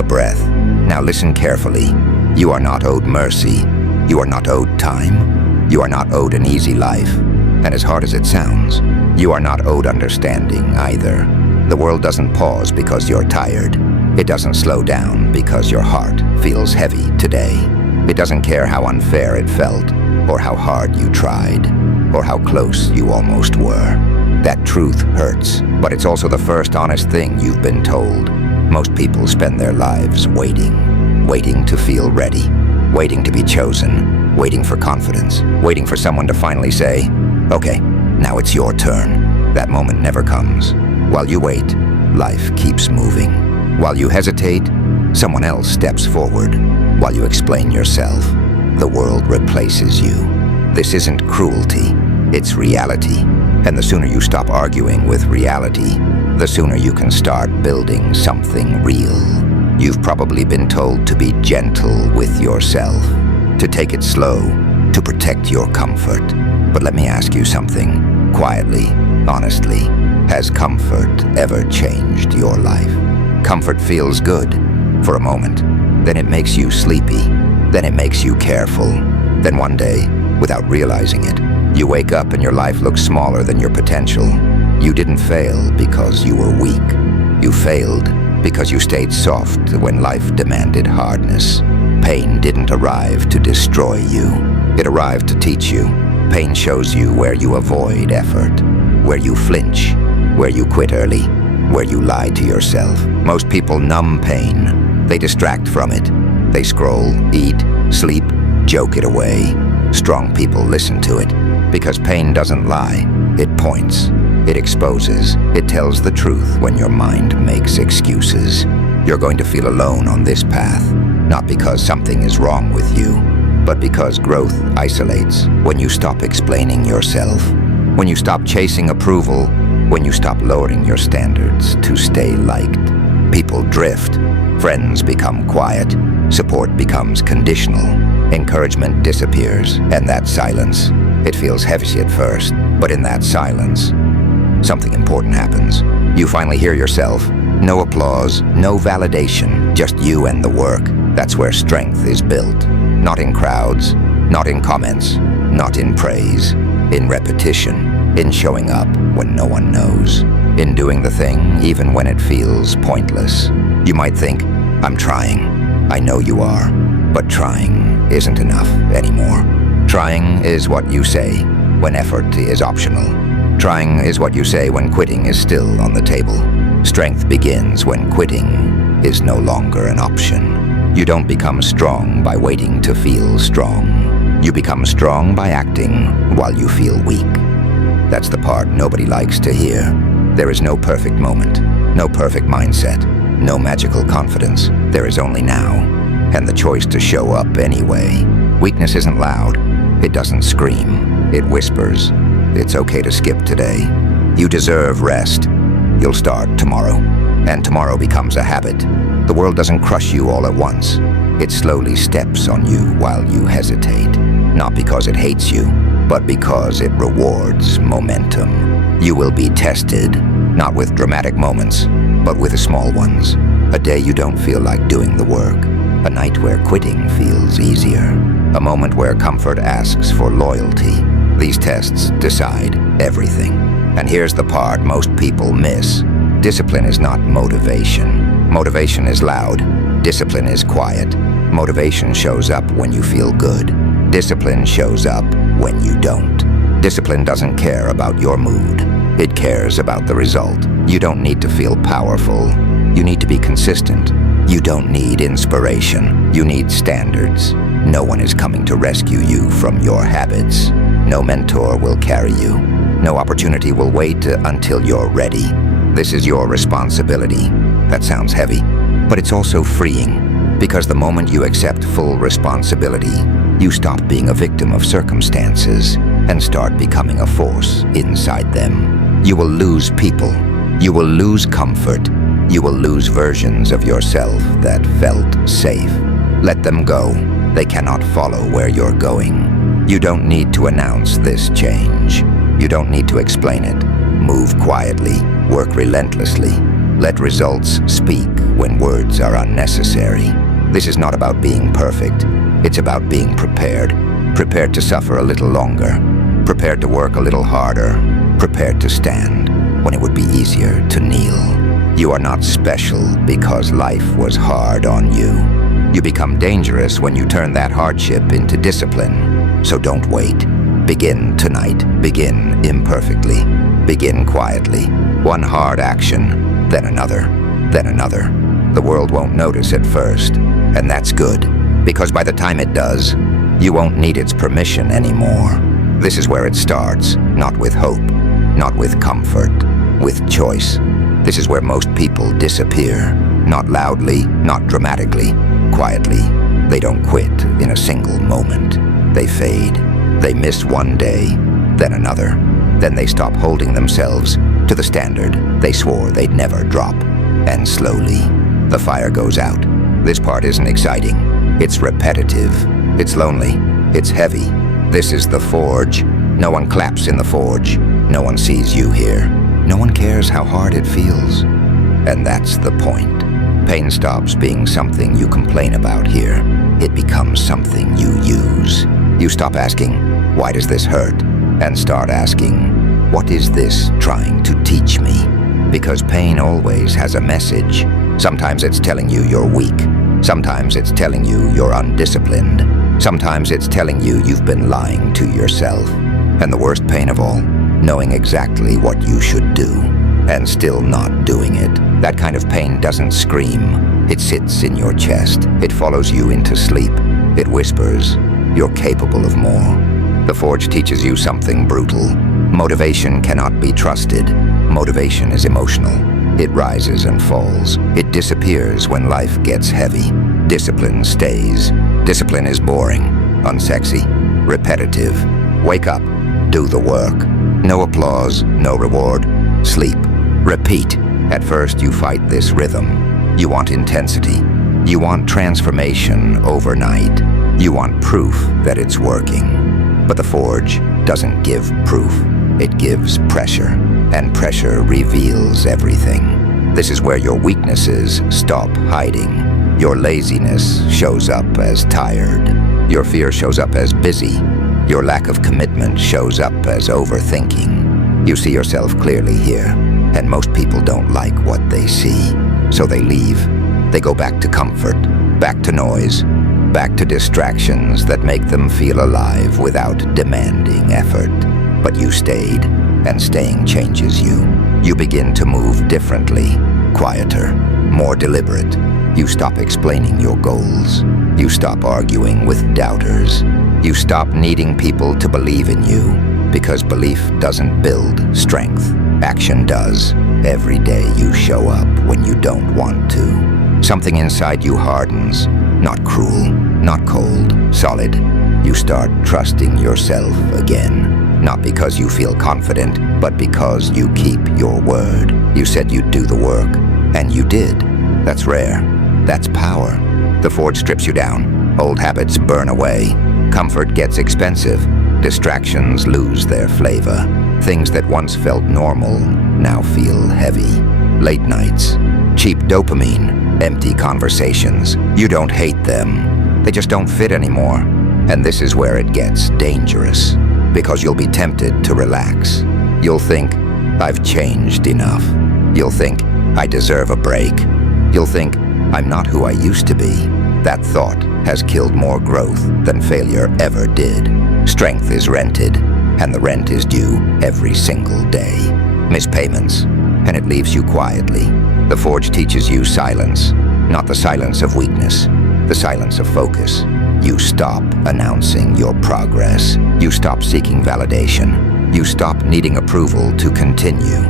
a breath. Now listen carefully. You are not owed mercy. You are not owed time. You are not owed an easy life. And as hard as it sounds, you are not owed understanding either. The world doesn't pause because you're tired. It doesn't slow down because your heart feels heavy today. It doesn't care how unfair it felt, or how hard you tried, or how close you almost were. That truth hurts, but it's also the first honest thing you've been told. Most people spend their lives waiting to feel ready, waiting to be chosen, waiting for confidence, waiting for someone to finally say, "Okay, now it's your turn." That moment never comes. While you wait, life keeps moving. While you hesitate, someone else steps forward. While you explain yourself, the world replaces you. This isn't cruelty, it's reality. And the sooner you stop arguing with reality, the sooner you can start building something real. You've probably been told to be gentle with yourself, to take it slow, to protect your comfort. But let me ask you something, quietly, honestly. Has comfort ever changed your life? Comfort feels good for a moment. Then it makes you sleepy. Then it makes you careful. Then one day, without realizing it, you wake up and your life looks smaller than your potential. You didn't fail because you were weak. You failed because you stayed soft when life demanded hardness. Pain didn't arrive to destroy you. It arrived to teach you. Pain shows you where you avoid effort, where you flinch, where you quit early, where you lie to yourself. Most people numb pain. They distract from it. They scroll, eat, sleep, joke it away. Strong people listen to it because pain doesn't lie. It points. It exposes. It tells the truth when your mind makes excuses. You're going to feel alone on this path, not because something is wrong with you, but because growth isolates when you stop explaining yourself, when you stop chasing approval, when you stop lowering your standards to stay liked. People drift. Friends become quiet. Support becomes conditional. Encouragement disappears, and that silence, it feels heavy at first, but in that silence, something important happens. You finally hear yourself. No applause, no validation, just you and the work. That's where strength is built. Not in crowds, not in comments, not in praise, in repetition, in showing up when no one knows, in doing the thing even when it feels pointless. You might think, I'm trying. I know you are, but trying isn't enough anymore. Trying is what you say when effort is optional. Trying is what you say when quitting is still on the table. Strength begins when quitting is no longer an option. You don't become strong by waiting to feel strong. You become strong by acting while you feel weak. That's the part nobody likes to hear. There is no perfect moment, no perfect mindset, no magical confidence. There is only now, and the choice to show up anyway. Weakness isn't loud. It doesn't scream. It whispers. It's okay to skip today. You deserve rest. You'll start tomorrow, and tomorrow becomes a habit. The world doesn't crush you all at once. It slowly steps on you while you hesitate. Not because it hates you, but because it rewards momentum. You will be tested, not with dramatic moments, but with the small ones. A day you don't feel like doing the work. A night where quitting feels easier. A moment where comfort asks for loyalty. These tests decide everything. And here's the part most people miss. Discipline is not motivation. Motivation is loud. Discipline is quiet. Motivation shows up when you feel good. Discipline shows up when you don't. Discipline doesn't care about your mood. It cares about the result. You don't need to feel powerful. You need to be consistent. You don't need inspiration. You need standards. No one is coming to rescue you from your habits. No mentor will carry you. No opportunity will wait until you're ready. This is your responsibility. That sounds heavy, but it's also freeing, because the moment you accept full responsibility, you stop being a victim of circumstances and start becoming a force inside them. You will lose people. You will lose comfort. You will lose versions of yourself that felt safe. Let them go. They cannot follow where you're going. You don't need to announce this change. You don't need to explain it. Move quietly. Work relentlessly. Let results speak when words are unnecessary. This is not about being perfect. It's about being prepared. Prepared to suffer a little longer. Prepared to work a little harder. Prepared to stand when it would be easier to kneel. You are not special because life was hard on you. You become dangerous when you turn that hardship into discipline. So don't wait. Begin tonight. Begin imperfectly. Begin quietly. One hard action, then another, then another. The world won't notice at first, and that's good, because by the time it does, you won't need its permission anymore. This is where it starts, not with hope, not with comfort, with choice. This is where most people disappear, not loudly, not dramatically, quietly. They don't quit in a single moment. They fade. They miss one day, then another. Then they stop holding themselves to the standard they swore they'd never drop. And slowly, the fire goes out. This part isn't exciting. It's repetitive. It's lonely. It's heavy. This is the forge. No one claps in the forge. No one sees you here. No one cares how hard it feels. And that's the point. Pain stops being something you complain about here. It becomes something you use. You stop asking, why does this hurt? And start asking, what is this trying to teach me? Because pain always has a message. Sometimes it's telling you you're weak. Sometimes it's telling you you're undisciplined. Sometimes it's telling you you've been lying to yourself. And the worst pain of all, knowing exactly what you should do and still not doing it. That kind of pain doesn't scream. It sits in your chest. It follows you into sleep. It whispers, you're capable of more. The Forge teaches you something brutal. Motivation cannot be trusted. Motivation is emotional. It rises and falls. It disappears when life gets heavy. Discipline stays. Discipline is boring, unsexy, repetitive. Wake up. Do the work. No applause, no reward. Sleep. Repeat. At first you fight this rhythm. You want intensity. You want transformation overnight. You want proof that it's working. But the Forge doesn't give proof. It gives pressure, and pressure reveals everything. This is where your weaknesses stop hiding. Your laziness shows up as tired. Your fear shows up as busy. Your lack of commitment shows up as overthinking. You see yourself clearly here, and most people don't like what they see. So they leave. They go back to comfort, back to noise, back to distractions that make them feel alive without demanding effort. But you stayed, and staying changes you. You begin to move differently, quieter, more deliberate. You stop explaining your goals. You stop arguing with doubters. You stop needing people to believe in you, because belief doesn't build strength. Action does. Every day you show up when you don't want to. Something inside you hardens. Not cruel, not cold, solid. You start trusting yourself again. Not because you feel confident, but because you keep your word. You said you'd do the work, and you did. That's rare. That's power. The Forge strips you down. Old habits burn away. Comfort gets expensive. Distractions lose their flavor. Things that once felt normal now feel heavy. Late nights, cheap dopamine, empty conversations. You don't hate them. They just don't fit anymore. And this is where it gets dangerous, because you'll be tempted to relax. You'll think, I've changed enough. You'll think, I deserve a break. You'll think, I'm not who I used to be. That thought has killed more growth than failure ever did. Strength is rented, and the rent is due every single day. Miss payments, and it leaves you quietly. The Forge teaches you silence, not the silence of weakness, the silence of focus. You stop announcing your progress. You stop seeking validation. You stop needing approval to continue.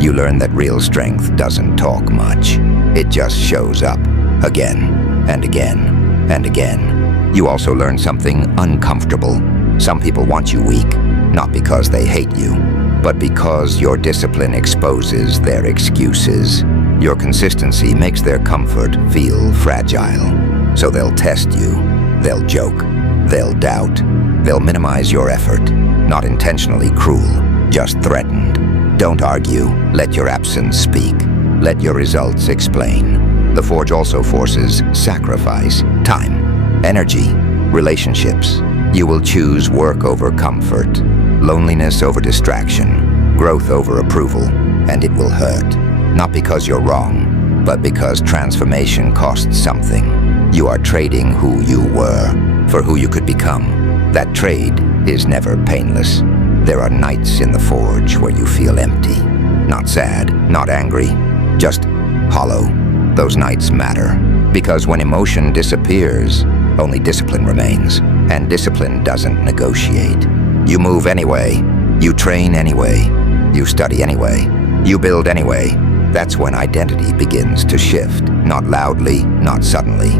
You learn that real strength doesn't talk much. It just shows up again and again and again. You also learn something uncomfortable. Some people want you weak, not because they hate you, but because your discipline exposes their excuses. Your consistency makes their comfort feel fragile. So they'll test you. They'll joke. They'll doubt. They'll minimize your effort. Not intentionally cruel, just threatened. Don't argue. Let your absence speak. Let your results explain. The Forge also forces sacrifice, time, energy, relationships. You will choose work over comfort, loneliness over distraction, growth over approval, and it will hurt. Not because you're wrong, but because transformation costs something. You are trading who you were for who you could become. That trade is never painless. There are nights in the Forge where you feel empty. Not sad, not angry, just hollow. Those nights matter, because when emotion disappears, only discipline remains, and discipline doesn't negotiate. You move anyway, you train anyway, you study anyway, you build anyway. That's when identity begins to shift, not loudly, not suddenly,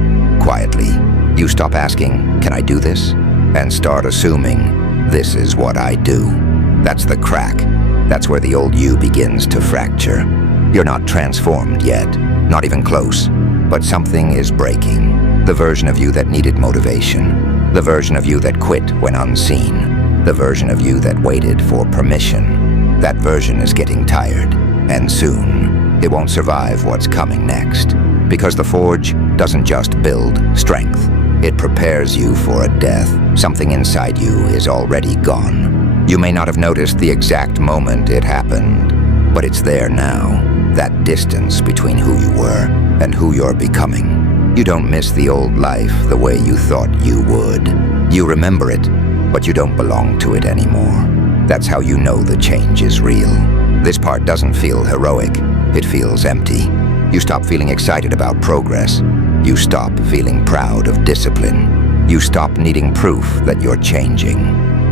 quietly. You stop asking, "Can I do this?" and start assuming, "This is what I do." That's the crack. That's where the old you begins to fracture. You're not transformed yet, not even close, but something is breaking. The version of you that needed motivation, the version of you that quit when unseen, the version of you that waited for permission. That version is getting tired, and soon it won't survive what's coming next. Because the Forge doesn't just build strength, it prepares you for a death. Something inside you is already gone. You may not have noticed the exact moment it happened, but it's there now. That distance between who you were and who you're becoming. You don't miss the old life the way you thought you would. You remember it, but you don't belong to it anymore. That's how you know the change is real. This part doesn't feel heroic, it feels empty. You stop feeling excited about progress. You stop feeling proud of discipline. You stop needing proof that you're changing.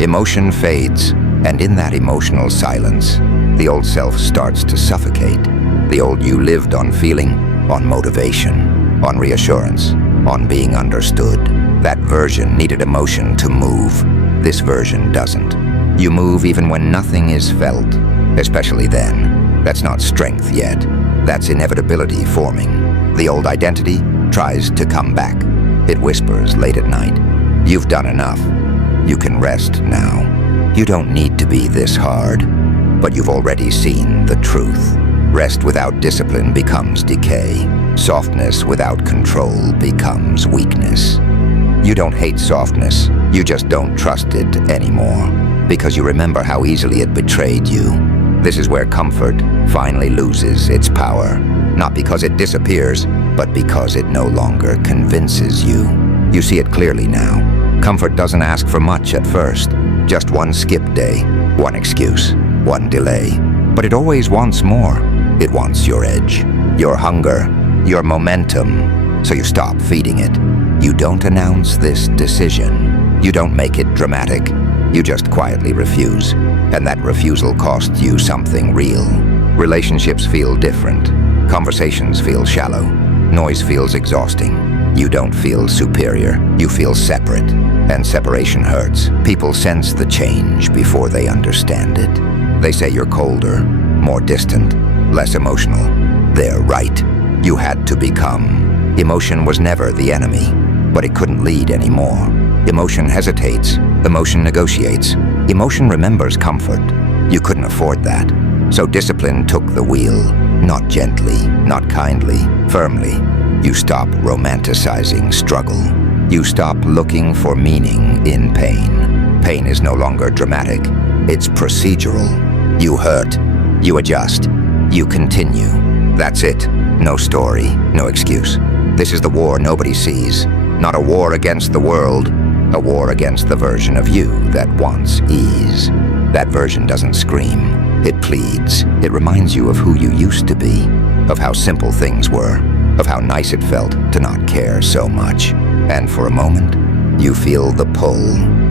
Emotion fades, and in that emotional silence, the old self starts to suffocate. The old you lived on feeling, on motivation, on reassurance, on being understood. That version needed emotion to move. This version doesn't. You move even when nothing is felt, especially then. That's not strength yet. That's inevitability forming. The old identity tries to come back. It whispers late at night, "You've done enough. You can rest now. You don't need to be this hard." But you've already seen the truth. Rest without discipline becomes decay. Softness without control becomes weakness. You don't hate softness, you just don't trust it anymore, because you remember how easily it betrayed you. This is where comfort finally loses its power. Not because it disappears, but because it no longer convinces you. You see it clearly now. Comfort doesn't ask for much at first. Just one skip day, one excuse, one delay. But it always wants more. It wants your edge, your hunger, your momentum. So you stop feeding it. You don't announce this decision. You don't make it dramatic. You just quietly refuse. And that refusal costs you something real. Relationships feel different. Conversations feel shallow. Noise feels exhausting. You don't feel superior. You feel separate. And separation hurts. People sense the change before they understand it. They say you're colder, more distant, less emotional. They're right. You had to become. Emotion was never the enemy, but it couldn't lead anymore. Emotion hesitates. Emotion negotiates. Emotion remembers comfort. You couldn't afford that. So discipline took the wheel. Not gently, not kindly, firmly. You stop romanticizing struggle. You stop looking for meaning in pain. Pain is no longer dramatic. It's procedural. You hurt. You adjust. You continue. That's it. No story, no excuse. This is the war nobody sees. Not a war against the world, a war against the version of you that wants ease. That version doesn't scream. It pleads. It reminds you of who you used to be, of how simple things were, of how nice it felt to not care so much. And for a moment, you feel the pull.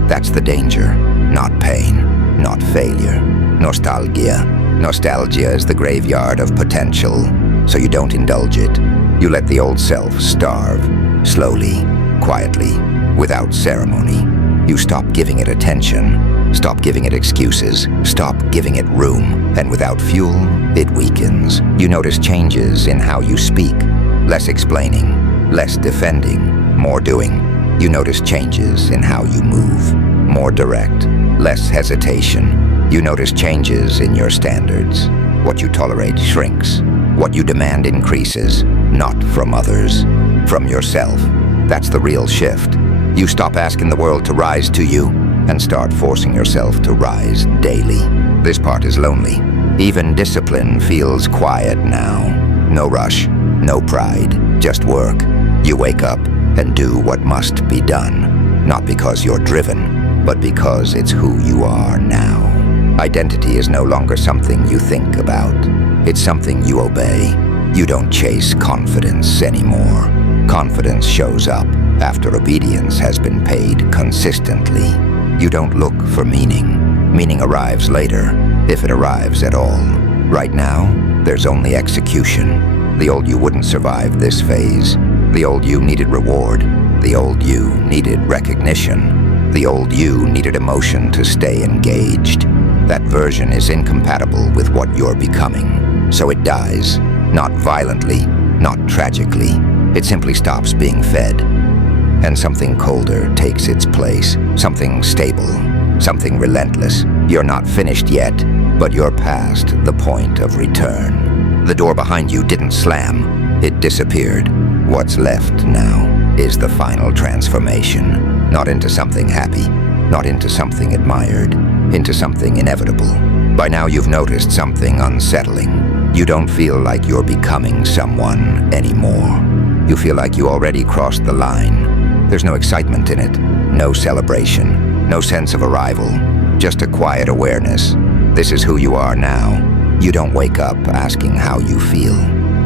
That's the danger. Not pain, not failure. Nostalgia. Nostalgia is the graveyard of potential, so you don't indulge it. You let the old self starve, slowly, quietly, without ceremony. You stop giving it attention, stop giving it excuses, stop giving it room, and without fuel, it weakens. You notice changes in how you speak, less explaining, less defending, more doing. You notice changes in how you move, more direct, less hesitation. You notice changes in your standards. What you tolerate shrinks. What you demand increases. not from others, from yourself. That's the real shift. You stop asking the world to rise to you and start forcing yourself to rise daily. This part is lonely. Even discipline feels quiet now. No rush, no pride, just work. You wake up and do what must be done, not because you're driven, but because it's who you are now. Identity is no longer something you think about. It's something you obey. You don't chase confidence anymore. Confidence shows up after obedience has been paid consistently. You don't look for meaning. Meaning arrives later, if it arrives at all. Right now, there's only execution. The old you wouldn't survive this phase. The old you needed reward. The old you needed recognition. The old you needed emotion to stay engaged. That version is incompatible with what you're becoming. So it dies, not violently, not tragically. It simply stops being fed. And something colder takes its place. Something stable, something relentless. You're not finished yet, but you're past the point of return. The door behind you didn't slam, it disappeared. What's left now is the final transformation. Not into something happy, not into something admired, into something inevitable. By now you've noticed something unsettling. You don't feel like you're becoming someone anymore. You feel like you already crossed the line. There's no excitement in it, no celebration, no sense of arrival, just a quiet awareness. This is who you are now. You don't wake up asking how you feel.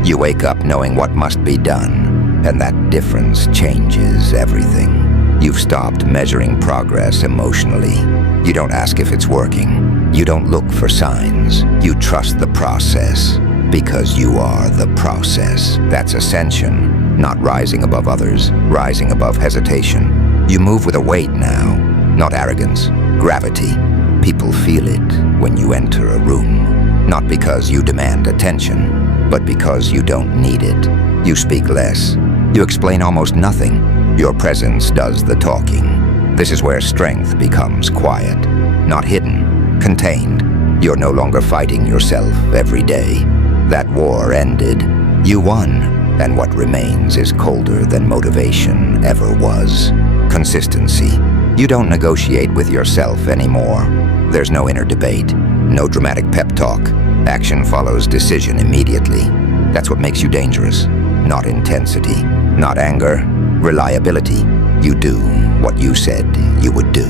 You wake up knowing what must be done, and that difference changes everything. You've stopped measuring progress emotionally. You don't ask if it's working. You don't look for signs. You trust the process, because you are the process. That's ascension, not rising above others, rising above hesitation. You move with a weight now, not arrogance, gravity. People feel it when you enter a room, not because you demand attention, but because you don't need it. You speak less. You explain almost nothing. Your presence does the talking. This is where strength becomes quiet, not hidden, contained. You're no longer fighting yourself every day. That war ended. You won, and what remains is colder than motivation ever was. Consistency. You don't negotiate with yourself anymore. There's no inner debate, no dramatic pep talk. Action follows decision immediately. That's what makes you dangerous. Not intensity, not anger, reliability. You do what you said you would do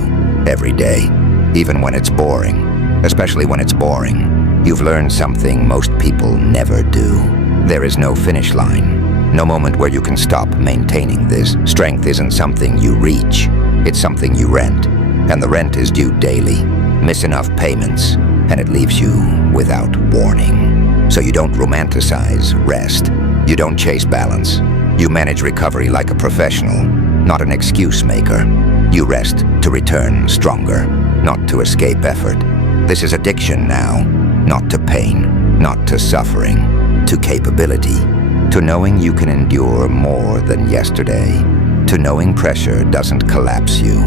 every day, even when it's boring. Especially when it's boring. You've learned something most people never do. There is no finish line, no moment where you can stop maintaining this. Strength isn't something you reach, it's something you rent, and the rent is due daily. Miss enough payments, and it leaves you without warning. So you don't romanticize rest. You don't chase balance. You manage recovery like a professional, not an excuse maker. You rest to return stronger, not to escape effort. This is addiction now, not to pain, not to suffering, to capability, to knowing you can endure more than yesterday, to knowing pressure doesn't collapse you,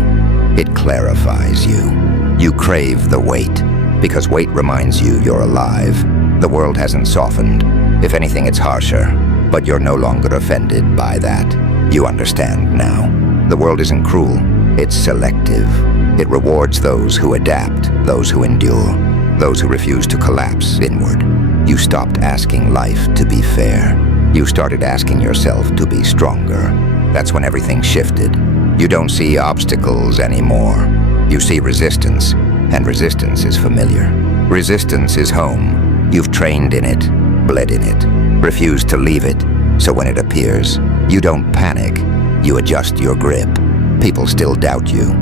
it clarifies you. You crave the weight, because weight reminds you you're alive. The world hasn't softened. If anything, it's harsher, but you're no longer offended by that. You understand now. The world isn't cruel, it's selective. It rewards those who adapt, those who endure, those who refuse to collapse inward. You stopped asking life to be fair. You started asking yourself to be stronger. That's when everything shifted. You don't see obstacles anymore. You see resistance, and resistance is familiar. Resistance is home. You've trained in it, bled in it, refused to leave it. So when it appears, you don't panic. You adjust your grip. People still doubt you,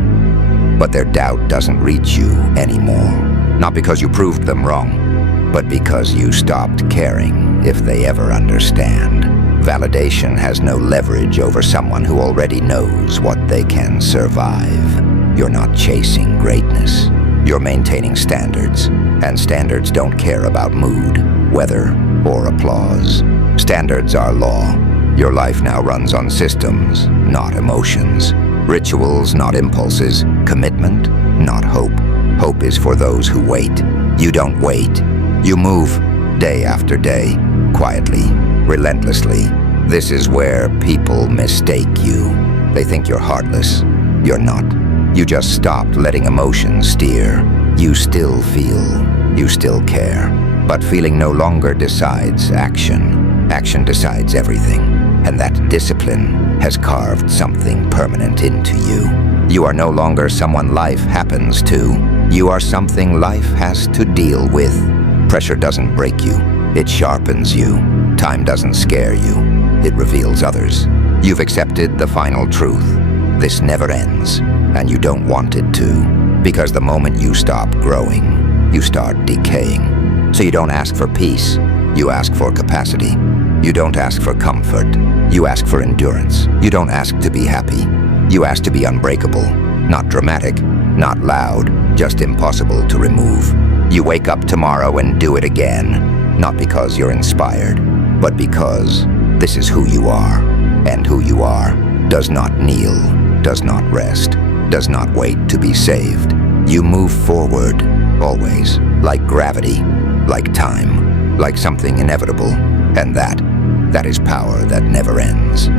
but their doubt doesn't reach you anymore. Not because you proved them wrong, but because you stopped caring if they ever understand. Validation has no leverage over someone who already knows what they can survive. You're not chasing greatness. You're maintaining standards, and standards don't care about mood, weather, or applause. Standards are law. Your life now runs on systems, not emotions. Rituals, not impulses. Commitment, not hope. Hope is for those who wait. You don't wait. You move, day after day, quietly, relentlessly. This is where people mistake you. They think you're heartless. You're not. You just stopped letting emotions steer. You still feel. You still care. But feeling no longer decides action. Action decides everything. And that discipline has carved something permanent into you. You are no longer someone life happens to. You are something life has to deal with. Pressure doesn't break you. It sharpens you. Time doesn't scare you. It reveals others. You've accepted the final truth. This never ends, and you don't want it to. Because the moment you stop growing, you start decaying. So you don't ask for peace. You ask for capacity. You don't ask for comfort. You ask for endurance. You don't ask to be happy. You ask to be unbreakable. Not dramatic, not loud, just impossible to remove. You wake up tomorrow and do it again. Not because you're inspired, but because this is who you are. And who you are does not kneel, does not rest, does not wait to be saved. You move forward, always, like gravity, like time, like something inevitable. And that is power that never ends.